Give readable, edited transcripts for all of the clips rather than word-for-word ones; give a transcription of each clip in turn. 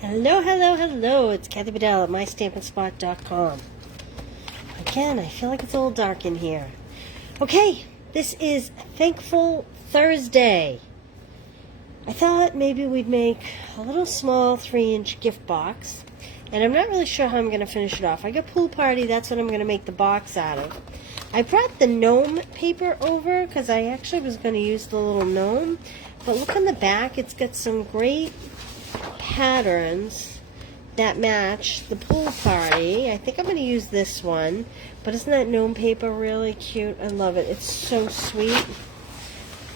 Hello, hello, hello. It's Kathy Bedell at mystampinspot.com. Again, I feel like it's a little dark in here. Okay, this is Thankful Thursday. I thought maybe we'd make a little small 3-inch gift box. And I'm not really sure how I'm going to finish it off. I got pool party, that's what I'm going to make the box out of. I brought the gnome paper over because I actually was going to use the little gnome. But look on the back, it's got some great patterns that match the pool party. I think I'm going to use this one. But isn't that gnome paper really cute? I love it. It's so sweet.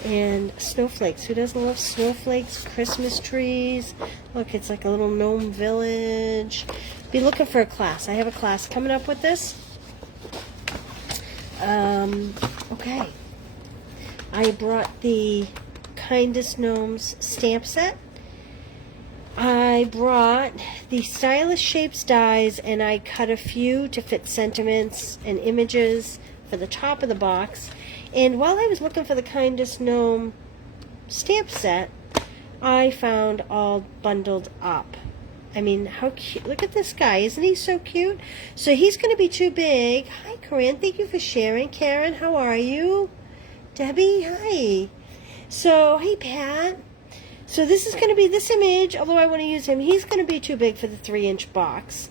And snowflakes. Who doesn't love snowflakes? Christmas trees. Look, it's like a little gnome village. Be looking for a class. I have a class coming up with this. Okay. I brought the Kindest Gnomes stamp set. I brought the Stylish Shapes dies, and I cut a few to fit sentiments and images for the top of the box. And while I was looking for the Kindest Gnome stamp set, I found all bundled up. I mean, how cute. Look at this guy. Isn't he so cute? So he's going to be too big. Hi, Corinne. Thank you for sharing. Karen, how are you? Debbie, hi. So, hey, Pat. So this is going to be this image, although I want to use him. He's going to be too big for the 3-inch box.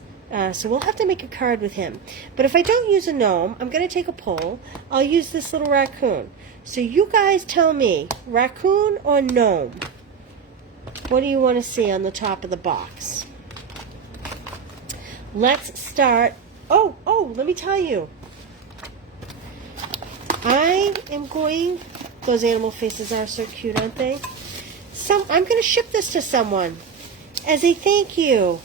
So we'll have to make a card with him. But if I don't use a gnome, I'm going to take a poll. I'll use this little raccoon. So you guys tell me, raccoon or gnome? What do you want to see on the top of the box? Let's start. Oh, let me tell you. I am going, those animal faces are so cute, aren't they? I'm going to ship this to someone as a thank you.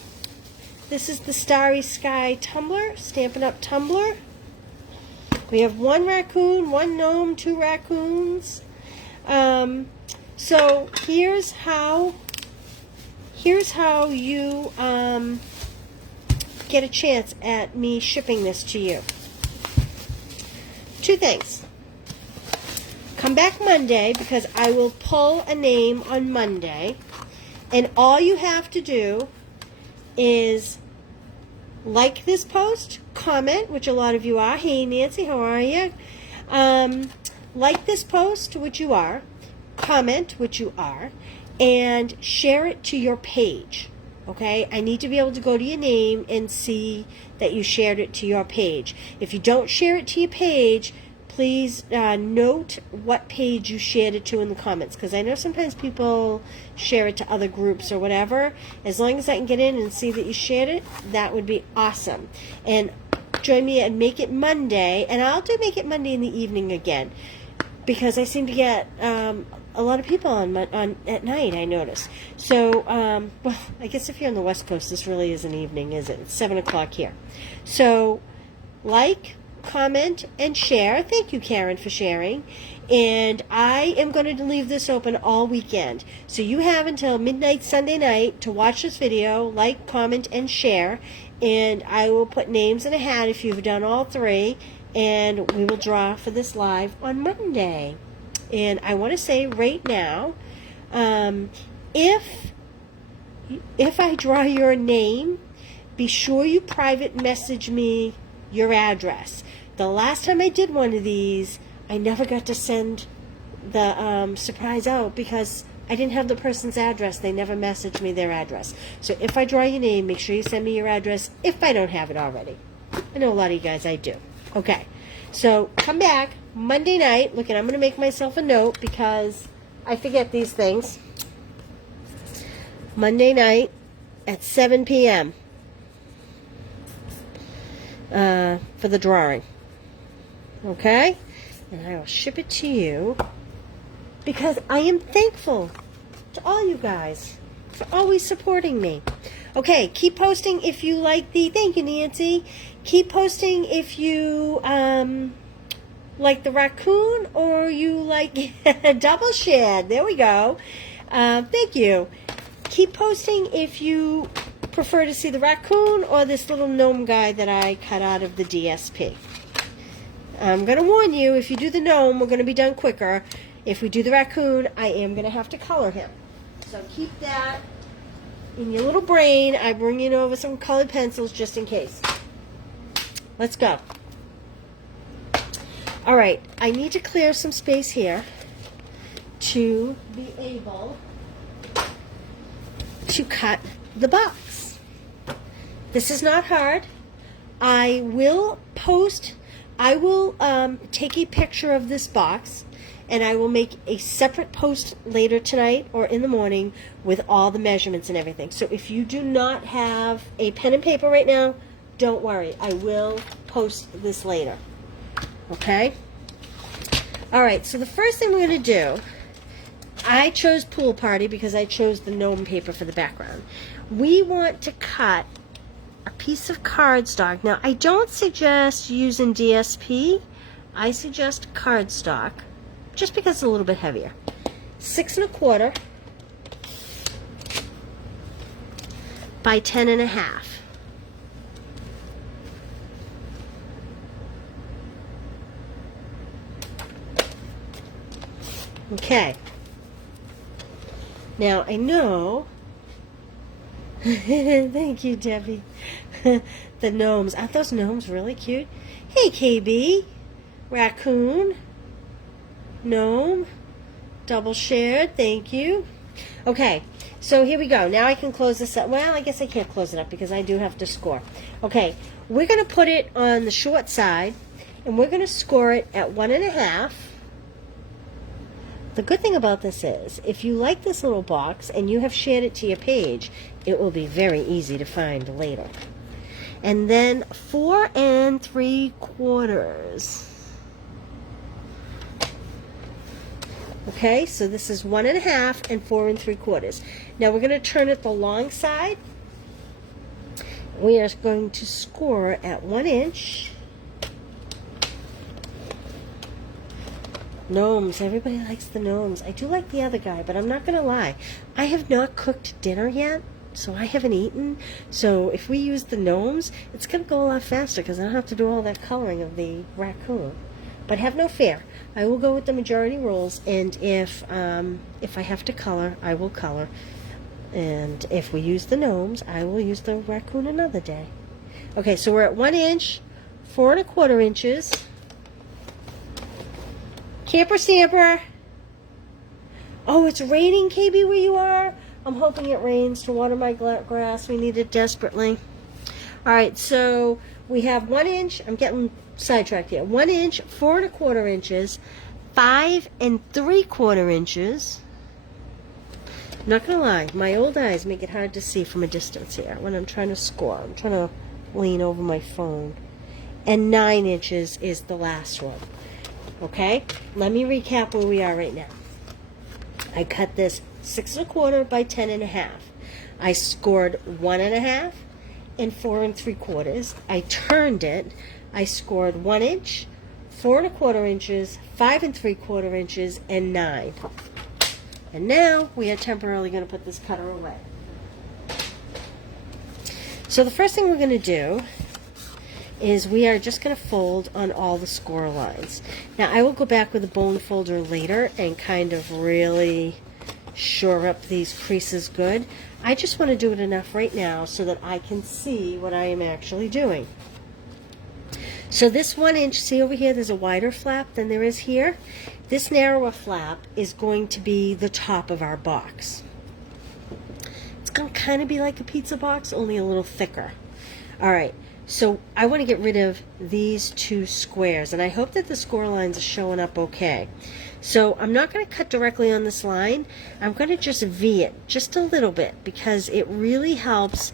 This is the Starry Sky tumbler, Stampin' Up! Tumbler. We have 1 raccoon, 1 gnome, 2 raccoons. So here's how you get a chance at me shipping this to you. 2 things. Come back Monday because I will pull a name on Monday, and all you have to do is like this post, comment, which a lot of you are. Hey Nancy, how are you? Like this post, which you are, comment, which you are, and share it to your page. Okay, I need to be able to go to your name and see that you shared it to your page. If you don't share it to your page, please note what page you shared it to in the comments, because I know sometimes people share it to other groups or whatever. As long as I can get in and see that you shared it, that would be awesome. And join me at Make It Monday, and I'll do Make It Monday in the evening again, because I seem to get a lot of people on at night, I notice. So, well, I guess if you're on the West Coast, this really is an evening, is it? It's 7 o'clock here. So, like, comment, and share. Thank you, Karen, for sharing. And I am going to leave this open all weekend. So you have until midnight Sunday night to watch this video, like, comment, and share. And I will put names in a hat if you've done all 3. And we will draw for this live on Monday. And I want to say right now, if I draw your name, be sure you private message me your address. The last time I did one of these, I never got to send the surprise out because I didn't have the person's address. They never messaged me their address. So if I draw your name, make sure you send me your address if I don't have it already. I know a lot of you guys, I do. Okay, so come back Monday night. Look, and I'm going to make myself a note because I forget these things. Monday night at 7 p.m. For the drawing. Okay? And I will ship it to you because I am thankful to all you guys for always supporting me. Okay, keep posting if you like the, thank you, Nancy. Keep posting if you like the raccoon or you like double shed. There we go. Thank you. Keep posting if you prefer to see the raccoon or this little gnome guy that I cut out of the DSP. I'm going to warn you, if you do the gnome, we're going to be done quicker. If we do the raccoon, I am going to have to color him. So keep that in your little brain, I bring in over some colored pencils just in case. Let's go. All right, I need to clear some space here to be able to cut the box. This is not hard. I will take a picture of this box, and I will make a separate post later tonight or in the morning with all the measurements and everything. So if you do not have a pen and paper right now, don't worry. I will post this later. Okay? All right, so the first thing we're going to do, I chose Pool Party because I chose the gnome paper for the background. We want to cut a piece of cardstock. Now, I don't suggest using DSP. I suggest cardstock, just because it's a little bit heavier. 6 1/4 by 10 1/2. Okay. Now, I know, thank you, Debbie, the gnomes. Aren't those gnomes really cute? Hey, KB, raccoon, gnome, double shared, thank you. Okay, so here we go. Now I can close this up. Well, I guess I can't close it up because I do have to score. Okay, we're going to put it on the short side, and we're going to score it at 1 1/2. The good thing about this is, if you like this little box and you have shared it to your page, it will be very easy to find later. And then 4 3/4. Okay, so this is 1 1/2 and 4 3/4. Now we're going to turn it the long side. We are going to score at 1 inch. Gnomes. Everybody likes the gnomes. I do like the other guy, but I'm not going to lie. I have not cooked dinner yet, so I haven't eaten. So if we use the gnomes, it's going to go a lot faster because I don't have to do all that coloring of the raccoon. But have no fear. I will go with the majority rules, and if I have to color, I will color. And if we use the gnomes, I will use the raccoon another day. Okay, so we're at 1 inch, 4 1/4 inches. Camper Stamper. Oh, it's raining, KB, where you are? I'm hoping it rains to water my grass. We need it desperately. All right, so we have 1 inch. I'm getting sidetracked here. 1 inch, 4 1/4 inches, 5 3/4 inches. I'm not going to lie. My old eyes make it hard to see from a distance here when I'm trying to score. I'm trying to lean over my phone. And 9 inches is the last one. Okay, let me recap where we are right now. I cut this 6 1/4 by 10 1/2. I scored 1 1/2 and 4 3/4. I turned it. I scored 1 inch, 4 1/4 inches, 5 3/4 inches, and 9. And now we are temporarily going to put this cutter away. So the first thing we're going to do is we are just going to fold on all the score lines. Now I will go back with a bone folder later and kind of really shore up these creases good. I just want to do it enough right now so that I can see what I am actually doing. So this 1 inch, see over here there's a wider flap than there is here. This narrower flap is going to be the top of our box. It's going to kind of be like a pizza box, only a little thicker. All right. So I want to get rid of these 2 squares, and I hope that the score lines are showing up okay. So I'm not going to cut directly on this line. I'm going to just V it just a little bit because it really helps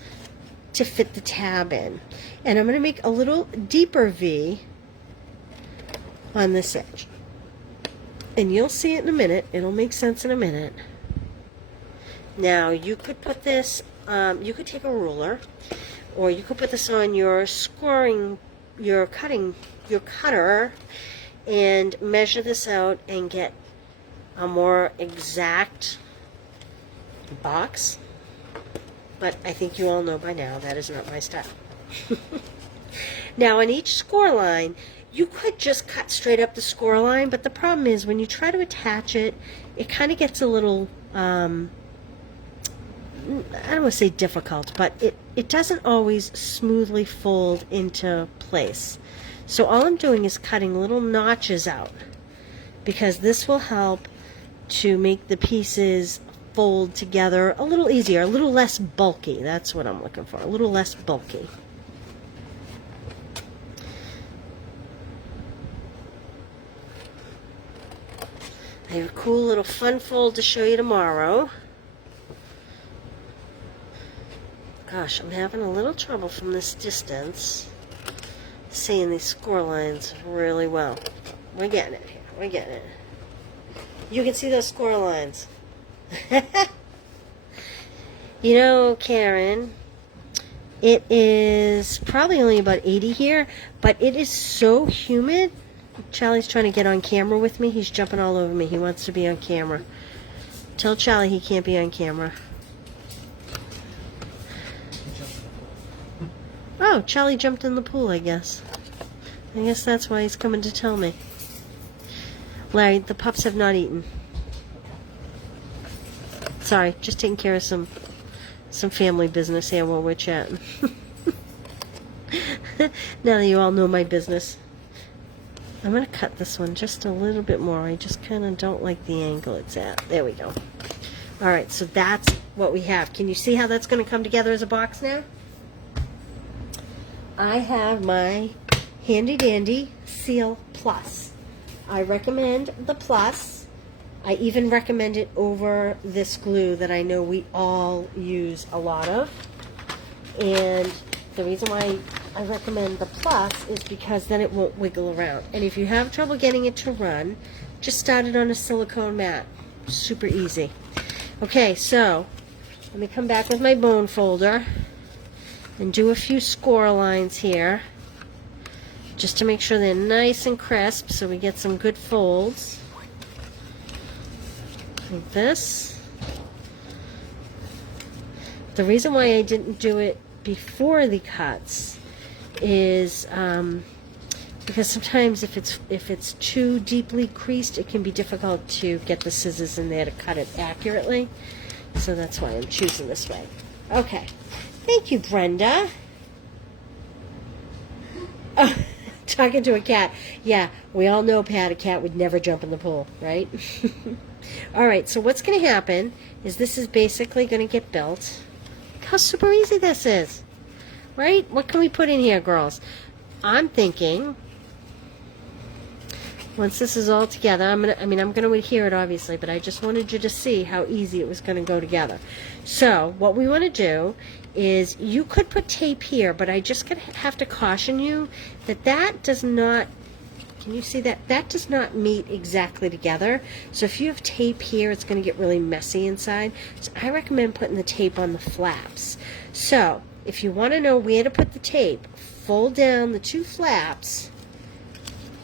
to fit the tab in. And I'm going to make a little deeper V on this edge. And you'll see it in a minute. It'll make sense in a minute. Now you could put this, you could take a ruler, or you could put this on your scoring, your cutter, and measure this out and get a more exact box. But I think you all know by now that is not my style. Now on each score line, you could just cut straight up the score line, but the problem is when you try to attach it, it kind of gets a little I don't want to say difficult, but it doesn't always smoothly fold into place. So all I'm doing is cutting little notches out, because this will help to make the pieces fold together a little easier, a little less bulky. That's what I'm looking for, a little less bulky. I have a cool little fun fold to show you tomorrow. Gosh, I'm having a little trouble from this distance seeing these score lines really well. We're getting it here. We're getting it. You can see those score lines. You know, Karen, it is probably only about 80 here, but it is so humid. Charlie's trying to get on camera with me. He's jumping all over me. He wants to be on camera. Tell Charlie he can't be on camera. Oh, Charlie jumped in the pool, I guess. I guess that's why he's coming to tell me. Larry, the pups have not eaten. Sorry, just taking care of some family business here while we're chatting. Now that you all know my business. I'm going to cut this one just a little bit more. I just kind of don't like the angle it's at. There we go. Alright, so that's what we have. Can you see how that's going to come together as a box now? I have my handy dandy Seal Plus. I recommend the Plus. I even recommend it over this glue that I know we all use a lot of. And the reason why I recommend the Plus is because then it won't wiggle around. And if you have trouble getting it to run, just start it on a silicone mat. Super easy. Okay, so let me come back with my bone folder and do a few score lines here just to make sure they're nice and crisp so we get some good folds. Like this. The reason why I didn't do it before the cuts is because sometimes if it's too deeply creased, it can be difficult to get the scissors in there to cut it accurately. So that's why I'm choosing this way. Okay. Thank you, Brenda. Oh, talking to a cat. Yeah, we all know Pat, a cat would never jump in the pool, right? Alright, so what's going to happen is this is basically going to get built. Look how super easy this is. Right? What can we put in here, girls? I'm thinking, once this is all together, I'm gonna adhere it obviously, but I just wanted you to see how easy it was gonna go together. So what we want to do is, you could put tape here, but I just gonna have to caution you that that does not, can you see that? That does not meet exactly together. So if you have tape here, it's gonna get really messy inside. So I recommend putting the tape on the flaps. So if you want to know where to put the tape, fold down the two flaps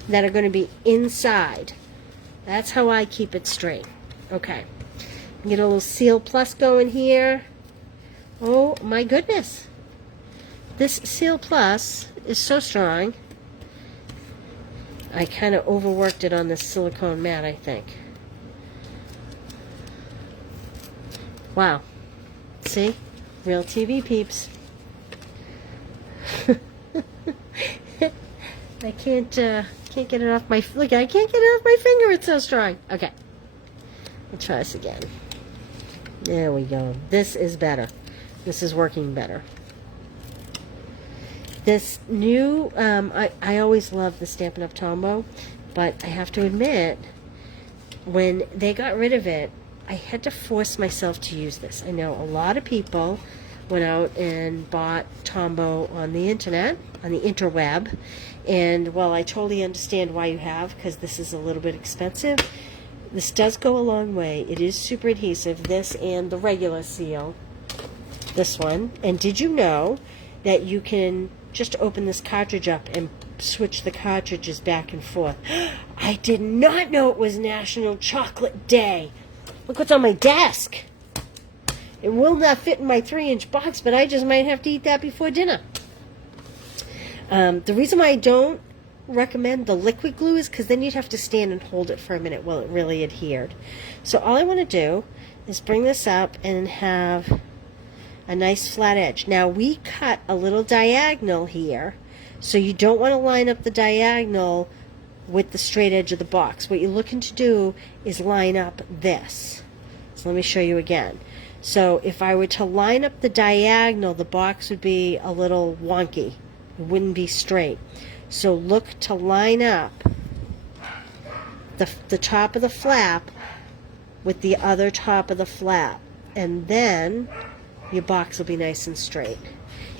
that are going to be inside. That's how I keep it straight. Okay. Get a little Seal Plus going here. Oh my goodness. This Seal Plus is so strong. I kind of overworked it on this silicone mat, I think. Wow. See? Real TV, peeps. I can't get it off my, look, I can't get it off my finger, it's so strong. Okay, let's try this again. There we go. This is better. This is working better. This new, I always love the Stampin' Up! Tombow, but I have to admit, when they got rid of it, I had to force myself to use this. I know a lot of people went out and bought Tombow on the internet, on the interweb, and well, I totally understand why you have, because this is a little bit expensive. This does go a long way. It is super adhesive, this and the regular seal, this one. And did you know that you can just open this cartridge up and switch the cartridges back and forth? I did not know it was National Chocolate Day. Look what's on my desk. It will not fit in my 3-inch box, but I just might have to eat that before dinner. The reason why I don't recommend the liquid glue is because then you'd have to stand and hold it for a minute while it really adhered. So all I want to do is bring this up and have a nice flat edge. Now we cut a little diagonal here, so you don't want to line up the diagonal with the straight edge of the box. What you're looking to do is line up this. So let me show you again. So if I were to line up the diagonal, the box would be a little wonky. It wouldn't be straight. So look to line up the top of the flap with the other top of the flap. And then your box will be nice and straight.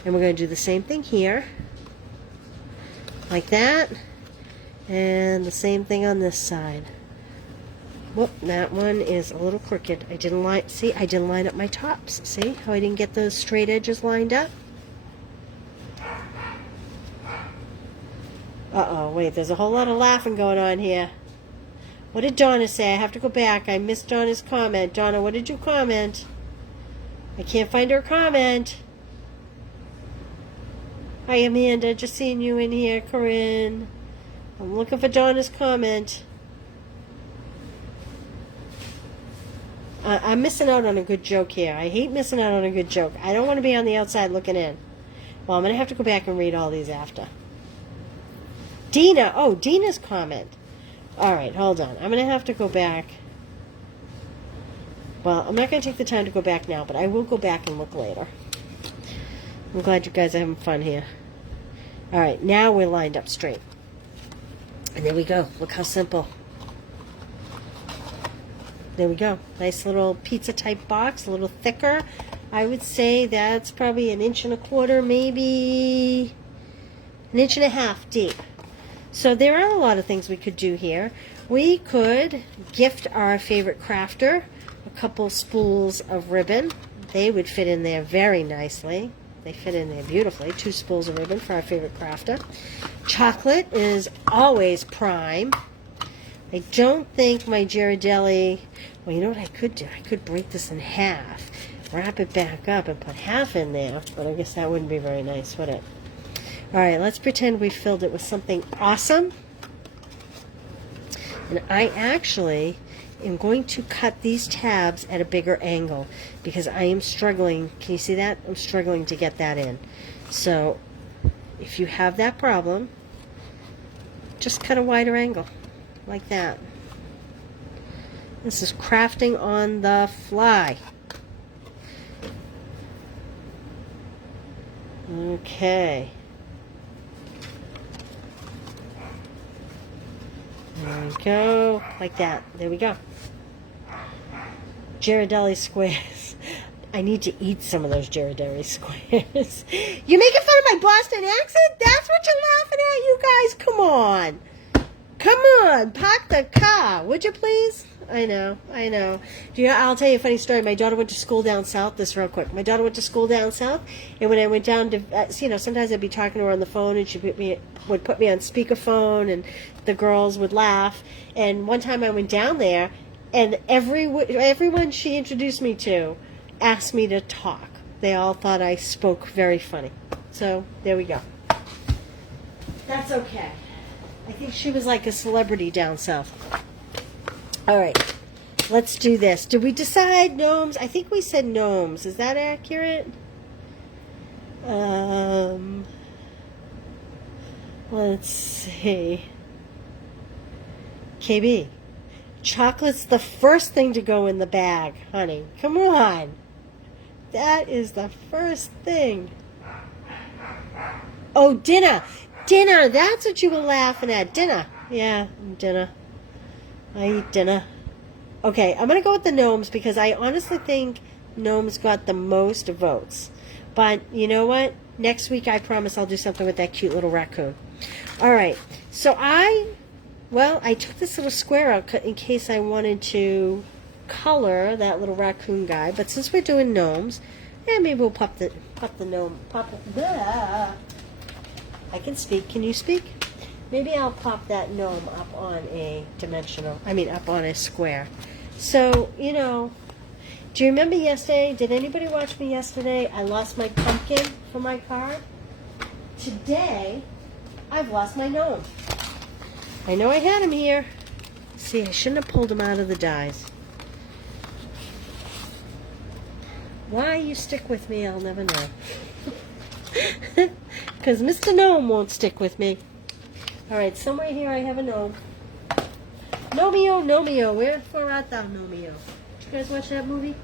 And we're going to do the same thing here. Like that. And the same thing on this side. Whoop, that one is a little crooked. I didn't line up my tops. See how I didn't get those straight edges lined up? Uh-oh, wait, there's a whole lot of laughing going on here. What did Donna say? I have to go back. I missed Donna's comment. Donna, what did you comment? I can't find her comment. Hi, Amanda. Just seeing you in here. Corinne. I'm looking for Donna's comment. I'm missing out on a good joke here. I hate missing out on a good joke. I don't want to be on the outside looking in. Well, I'm going to have to go back and read all these after. Dina. Oh, Dina's comment. All right, hold on. I'm going to have to go back. Well, I'm not going to take the time to go back now, but I will go back and look later. I'm glad you guys are having fun here. All right, now we're lined up straight. And there we go. Look how simple. There we go. Nice little pizza type box, a little thicker. I would say that's probably 1.25 inches, maybe 1.5 inches deep. So there are a lot of things we could do here. We could gift our favorite crafter a couple spools of ribbon. They would fit in there very nicely. They fit in there beautifully. 2 spools of ribbon for our favorite crafter. Chocolate is always prime. I don't think my Ghirardelli... Well, you know what I could do? I could break this in half, wrap it back up, and put half in there. But I guess that wouldn't be very nice, would it? All right, let's pretend we filled it with something awesome. And I actually am going to cut these tabs at a bigger angle because I am struggling. Can you see that? I'm struggling to get that in. So if you have that problem, just cut a wider angle like that. This is crafting on the fly. Okay. There we go. Like that. There we go. Ghirardelli squares. I need to eat some of those Ghirardelli squares. You making fun of my Boston accent? That's what you're laughing at, you guys? Come on. Come on. Park the car. Would you please? I know. I'll tell you a funny story. My daughter went to school down south. This real quick. My daughter went to school down south, and when I went down to, sometimes I'd be talking to her on the phone, and she would put me on speakerphone, and the girls would laugh. And one time I went down there, and everyone she introduced me to asked me to talk. They all thought I spoke very funny. So there we go. That's okay. I think she was like a celebrity down south. All right, let's do this. Did we decide gnomes? I think we said gnomes. Is that accurate? Let's see. KB, chocolate's the first thing to go in the bag, honey. Come on. That is the first thing. Oh, dinner. Dinner. That's what you were laughing at. Dinner. Yeah, dinner. I eat dinner. Okay, I'm going to go with the gnomes because I honestly think gnomes got the most votes. But you know what? Next week I promise I'll do something with that cute little raccoon. All right. So I took this little square out in case I wanted to color that little raccoon guy. But since we're doing gnomes, maybe we'll pop the gnome. Blah. I can speak. Can you speak? Maybe I'll pop that gnome up on up on a square. So, do you remember yesterday? Did anybody watch me yesterday? I lost my pumpkin for my card. Today, I've lost my gnome. I know I had him here. See, I shouldn't have pulled him out of the dies. Why you stick with me, I'll never know. Because Mr. Gnome won't stick with me. Alright, somewhere here I have a gnome. Gnomeo, Gnomeo, wherefore art thou, Gnomeo? Did you guys watch that movie?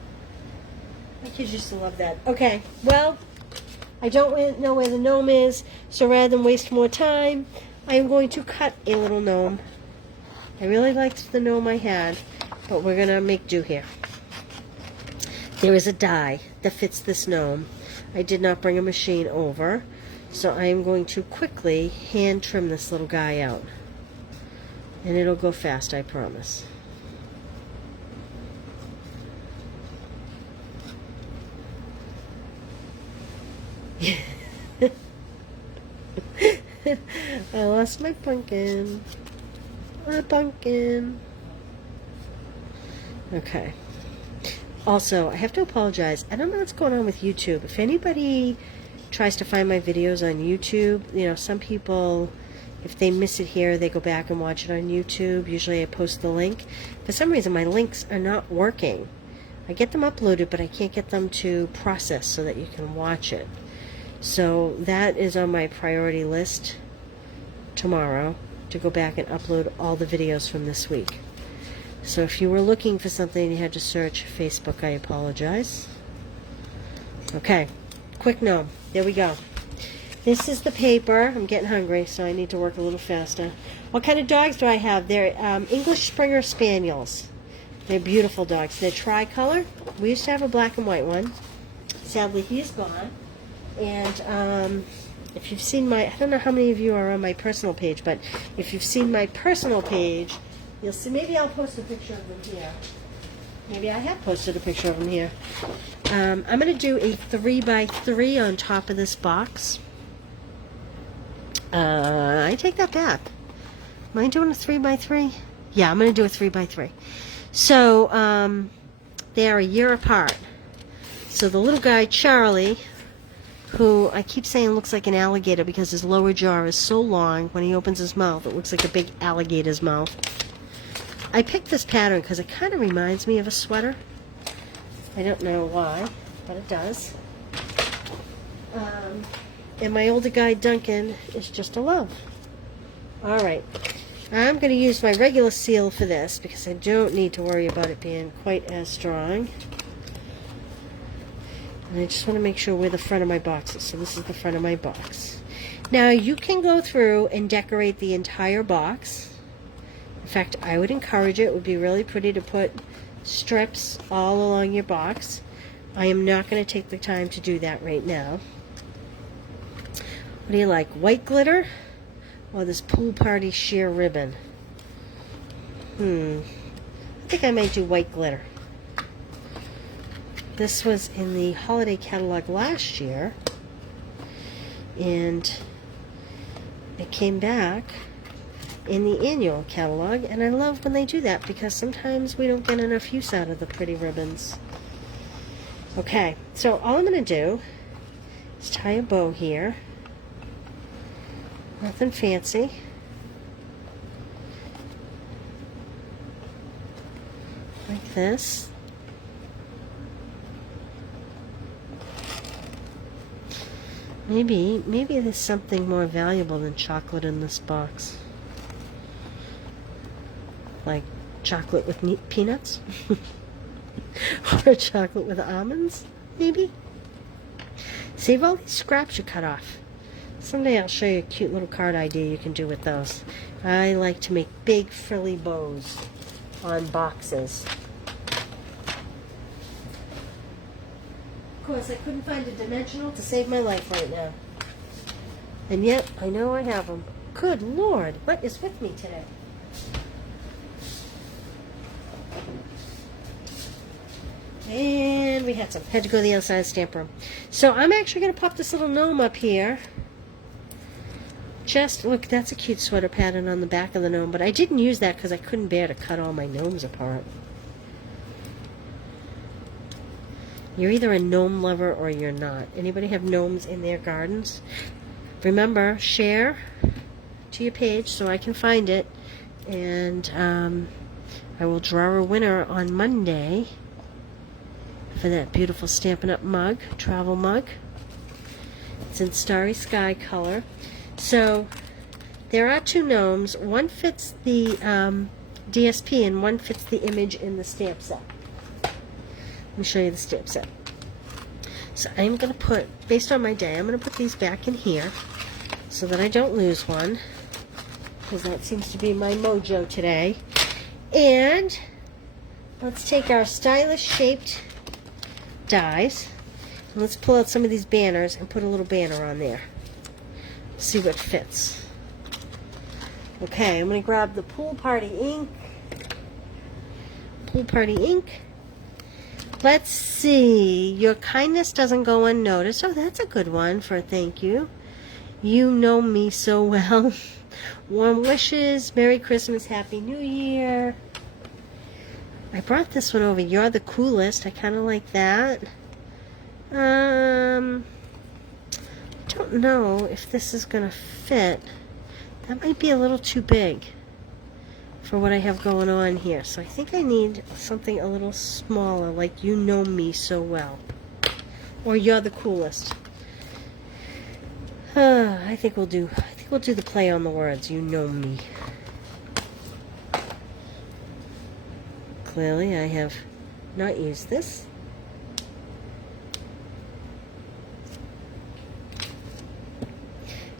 My kids used to love that. Okay, well, I don't know where the gnome is, so rather than waste more time, I am going to cut a little gnome. I really liked the gnome I had, but we're going to make do here. There is a die that fits this gnome. I did not bring a machine over, so I am going to quickly hand trim this little guy out. And it'll go fast, I promise. I lost my pumpkin. My pumpkin. Okay. Also, I have to apologize. I don't know what's going on with YouTube. If anybody tries to find my videos on YouTube, you know, some people, if they miss it here, they go back and watch it on YouTube. Usually I post the link. For some reason, my links are not working. I get them uploaded, but I can't get them to process so that you can watch it. So that is on my priority list tomorrow, to go back and upload all the videos from this week. So if you were looking for something and you had to search Facebook, I apologize. Okay, quick gnome. There we go. This is the paper. I'm getting hungry, so I need to work a little faster. What kind of dogs do I have? They're English Springer Spaniels. They're beautiful dogs. They're tricolor. We used to have a black and white one. Sadly, he's gone. And if you've seen my, I don't know how many of you are on my personal page, but if you've seen my personal page, you'll see, maybe I'll post a picture of them here. Maybe I have posted a picture of them here. I'm going to do a 3x3 on top of this box. I take that back. Am I doing a 3x3? Yeah, I'm going to do a 3x3. So, they are a year apart. So the little guy, Charlie, who I keep saying looks like an alligator because his lower jaw is so long, when he opens his mouth, it looks like a big alligator's mouth. I picked this pattern because it kind of reminds me of a sweater. I don't know why, but it does. And my older guy, Duncan, is just a love. Alright, I'm going to use my regular seal for this because I don't need to worry about it being quite as strong. And I just want to make sure where the front of my box is. So this is the front of my box. Now you can go through and decorate the entire box. In fact, I would encourage it. It would be really pretty to put strips all along your box. I am not going to take the time to do that right now. What do you like? White glitter or this pool party sheer ribbon? I think I might do white glitter. This was in the holiday catalog last year, and it came back in the annual catalog, and I love when they do that because sometimes we don't get enough use out of the pretty ribbons. Okay, so all I'm going to do is tie a bow here. Nothing fancy. Like this. Maybe there's something more valuable than chocolate in this box. Like chocolate with peanuts? Or chocolate with almonds, maybe? Save all these scraps you cut off. Someday I'll show you a cute little card idea you can do with those. I like to make big frilly bows on boxes. Of course, I couldn't find a dimensional to save my life right now. And yet, I know I have them. Good Lord, what is with me today? And we had some. Had to go to the outside stamp room. So I'm actually going to pop this little gnome up here. Just, look, that's a cute sweater pattern on the back of the gnome, but I didn't use that because I couldn't bear to cut all my gnomes apart. You're either a gnome lover or you're not. Anybody have gnomes in their gardens? Remember, share to your page so I can find it, and I will draw a winner on Monday. for that beautiful Stampin' Up mug, travel mug. It's in Starry Sky color. So there are two gnomes. One fits the DSP and one fits the image in the stamp set. Let me show you the stamp set. So I'm going to put, based on my day, I'm going to put these back in here so that I don't lose one, because that seems to be my mojo today. And let's take our stylish shaped dies and let's pull out some of these banners and put a little banner on there. See what fits. Okay, I'm going to grab the Pool Party ink. Pool Party ink. Let's see. Your kindness doesn't go unnoticed. Oh, that's a good one for a thank you. You know me so well. Warm wishes. Merry Christmas. Happy New Year. I brought this one over. You're the coolest. I kind of like that. I don't know if this is going to fit. That might be a little too big for what I have going on here. So I think I need something a little smaller, like you know me so well. Or you're the coolest. I think we'll do the play on the words, you know me. Clearly I have not used this.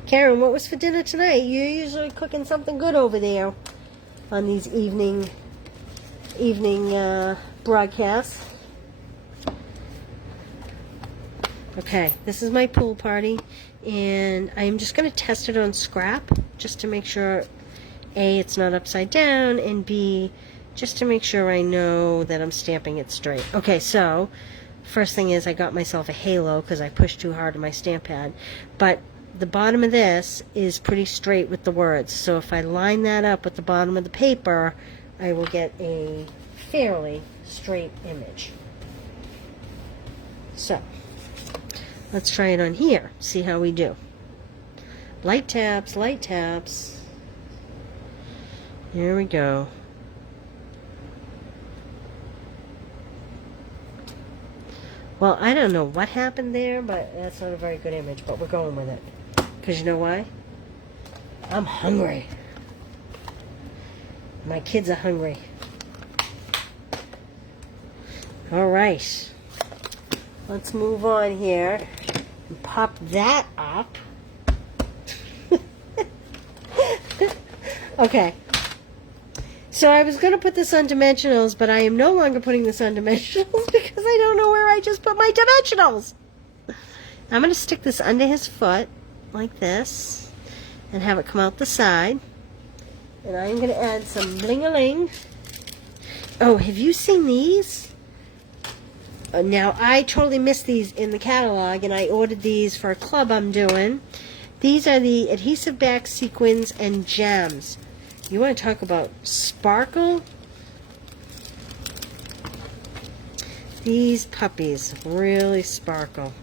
Karen, what was for dinner tonight? You're usually cooking something good over there on these evening broadcasts. Okay, this is my pool party, and I'm just going to test it on scrap just to make sure, A, it's not upside down, and B, just to make sure I know that I'm stamping it straight. Okay, so first thing is I got myself a halo because I pushed too hard on my stamp pad, but the bottom of this is pretty straight with the words, so if I line that up with the bottom of the paper, I will get a fairly straight image. So let's try it on here, see how we do. Light taps, light taps. Here we go. Well, I don't know what happened there, but that's not a very good image, but we're going with it. Because you know why? I'm hungry. My kids are hungry. All right. Let's move on here and pop that up. Okay. So I was going to put this on dimensionals, but I am no longer putting this on dimensionals because I don't know where I just put my dimensionals. I'm going to stick this under his foot like this and have it come out the side. And I'm going to add some bling-a-ling. Oh, have you seen these? Now, I totally missed these in the catalog, and I ordered these for a club I'm doing. These are the adhesive back sequins and gems. You want to talk about sparkle? These puppies really sparkle.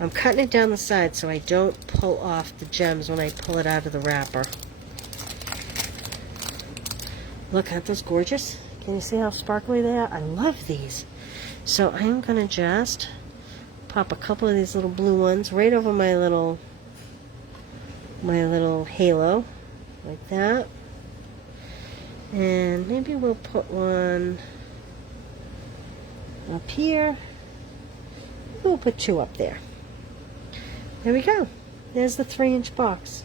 I'm cutting it down the side so I don't pull off the gems when I pull it out of the wrapper. Look, aren't those gorgeous? Can you see how sparkly they are? I love these. So I'm going to just pop a couple of these little blue ones right over my little halo, like that. And maybe we'll put one up here. We'll put two up there. There we go. There's the 3-inch box.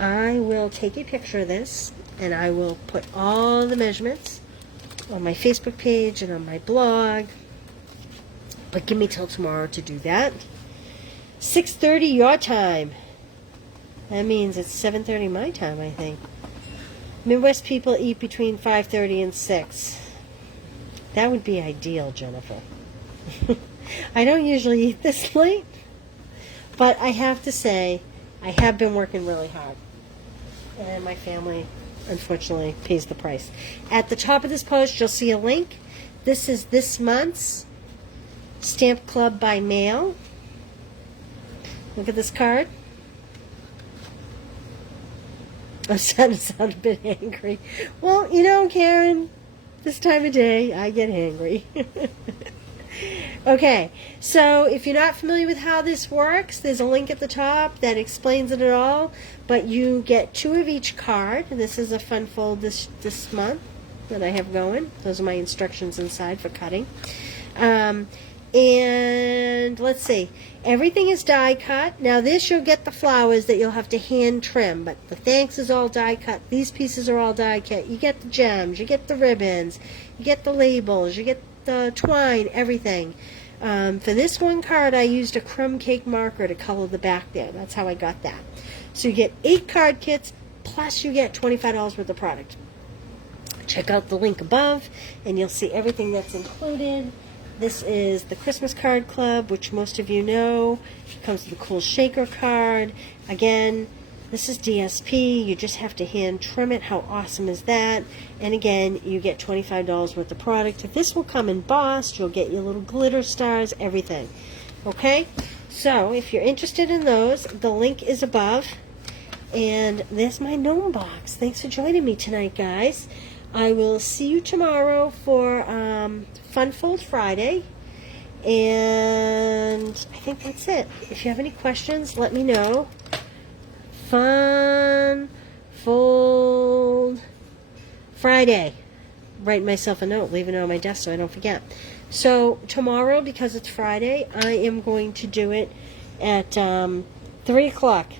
I will take a picture of this and I will put all the measurements on my Facebook page and on my blog. But give me till tomorrow to do that. 6:30 your time. That means it's 7:30 my time, I think. Midwest people eat between 5:30 and 6. That would be ideal, Jennifer. I don't usually eat this late, but I have to say, I have been working really hard. And my family, unfortunately, pays the price. At the top of this post, you'll see a link. This is this month's Stamp Club by mail. Look at this card. I'm starting to sound a bit angry. Well, you know, Karen, this time of day, I get hangry. Okay, so if you're not familiar with how this works, there's a link at the top that explains it all. But you get 2 of each card. This is a fun fold this month that I have going. Those are my instructions inside for cutting. And let's see, everything is die cut. Now this, you'll get the flowers that you'll have to hand trim, but the thanks is all die cut. These pieces are all die cut. You get the gems, you get the ribbons, you get the labels, you get the twine, everything. For this one card, I used a crumb cake marker to color the back there. That's how I got that. So you get 8 card kits, plus you get $25 worth of product. Check out the link above, and you'll see everything that's included. This is the Christmas Card Club, which most of you know. It comes with a cool shaker card. Again, this is DSP. You just have to hand trim it. How awesome is that? And again, you get $25 worth of product. This will come embossed. You'll get your little glitter stars, everything. Okay? So, if you're interested in those, the link is above. And there's my gnome box. Thanks for joining me tonight, guys. I will see you tomorrow for Fun Fold Friday. And I think that's it. If you have any questions, let me know. Fun Fold Friday. Write myself a note, leave it on my desk so I don't forget. So tomorrow, because it's Friday, I am going to do it at 3 o'clock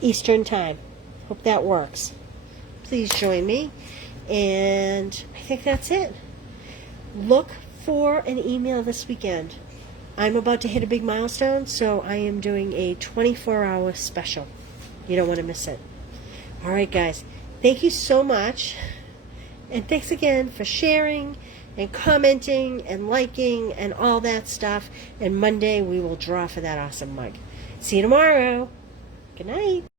Eastern Time. Hope that works. Please join me. And I think that's it. Look for an email this weekend. I'm about to hit a big milestone, so I am doing a 24-hour special. You don't want to miss it. All right, guys. Thank you so much. And thanks again for sharing and commenting and liking and all that stuff. And Monday we will draw for that awesome mug. See you tomorrow. Good night.